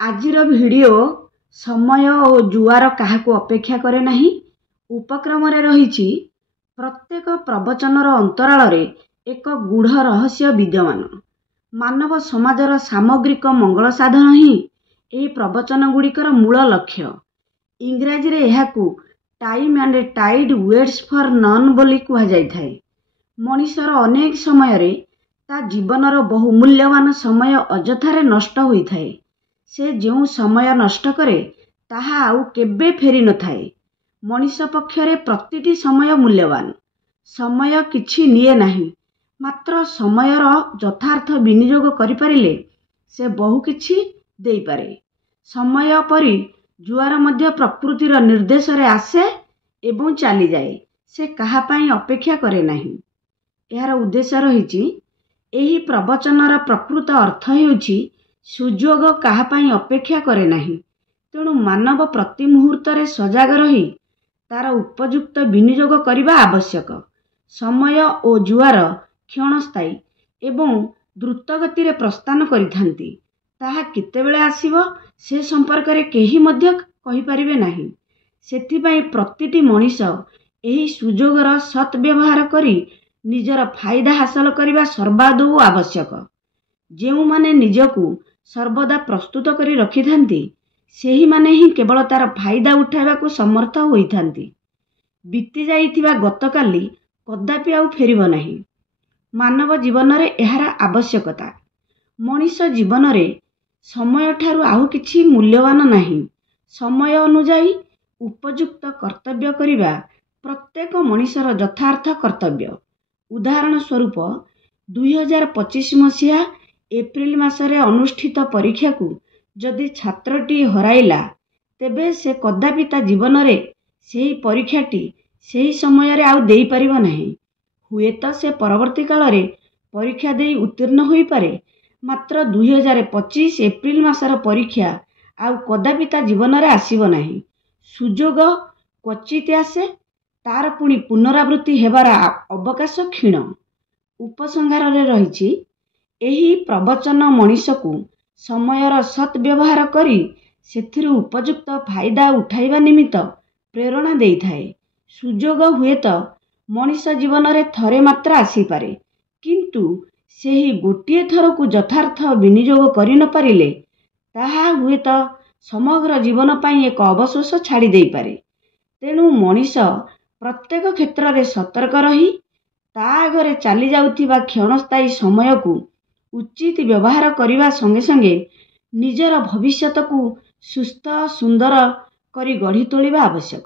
आजिर video समय और जुआर काहाकू अपेक्षा करे नहीं उपक्रम रही प्रत्येक प्रवचनर अंतराल एक गूढ़ रहस्य विद्यमान। मानव समाजर सामग्रिक मंगल साधन ही यह प्रवचन गुड़िकर मूल लक्ष्य। इंग्राजी रे एहाकू time and tide waits for none बोली कुहा जाइथाए। मनिषर अनेक समय ता जीवनर बहुमूल्यवान समय अजथारे नष्ट होइथाए। से जो समय नष्ट करे ताहा आउ केबे फेरी न थाए। मनिष पक्षरे प्रतिटी समय मूल्यवान। समय किछि निये नाही, मात्र समयर यथार्थ विनियोग करिपारिले से बहु किछि देई पारे। समय परी जुआर मध्य प्रकृतिर निर्देश रे आसे एवं चली जाए। से कहा पाई अपेक्षा करे नाही। यार उद्देश्य रही एही प्रवचनर प्रकृत अर्थ हेउछि सुजोग कहा पाई अपेक्षा करे नाही। तेणु मानव प्रति मुहूर्त सजग रही तार उपयुक्त विनियोग करने आवश्यक। समय और जुआर क्षणस्थायी एवं द्रुतगति रे प्रस्थान करिथांती। ताहा केतेबेले आसीबो से संपर्क रे केही मध्य कहि परिबे नाही। सेथिपाई प्रतिटी मनीष एही सुजोगर सत् व्यवहार करी निजर फायदा हासिल करने सर्वादौ आवश्यक। जेउ माने निजकू सर्वदा प्रस्तुत करी रखि थांती सेही माने ही केवल तार फायदा उठाइबा को समर्थ होई थांती। बीती जाइथिबा गतकाली कदापि आउ फेरिबो नाही। मानव जीवन रे एहार आवश्यकता। मनीष जीवन रे समय ठारू आउ किछि मूल्यवान नाही। समय अनुଯାयी उपयुक्त कर्तव्य करिबा प्रत्येक मनीषर यथार्थ कर्तव्य। उदाहरण स्वरूप 2025 मसीहा एप्रिल मासरे अनुष्ठित परीक्षा को जदि छात्रटी हराइला तेबे से कदापि ता जीवन रे सेही परीक्षाटी सेही समय रे आउ देई परिबो नाही। हुएत से परवर्ती काल रे परीक्षा देई उत्तीर्ण होई पारे, मात्र 2025 एप्रिल मासर परीक्षा आउ कदापि ता जीवन रे आसीबो नाही। सुजोग क्वचित आसे, तार पुणी पुनरावृत्ति हेबार अवकाश क्षीण। उपसंहार रे रहिछि एही प्रवचन मनीष को समयर सत् व्यवहार करी सेथिरु उपयुक्त फायदा उठाइबा निमित्त प्रेरणा देई थाए। सुजोग हुएत मनीष जीवन रे थरे मात्र आसी पारे, किंतु सेही गोटिए थर को यथार्थ विनियोग करि न पारिले ताहा हुएत समग्र जीवन पाई एक अवशोष छाड़ी देई पारे। तेणु मनीष प्रत्येक क्षेत्र रे सतर्क रही ता आगरे चली जाउथिबा क्षणस्थायी समय को उचित व्यवहार करने संगे संगे निजर भविष्यत को सुस्थ सुंदर करी गढ़ी तोलिबा आवश्यक।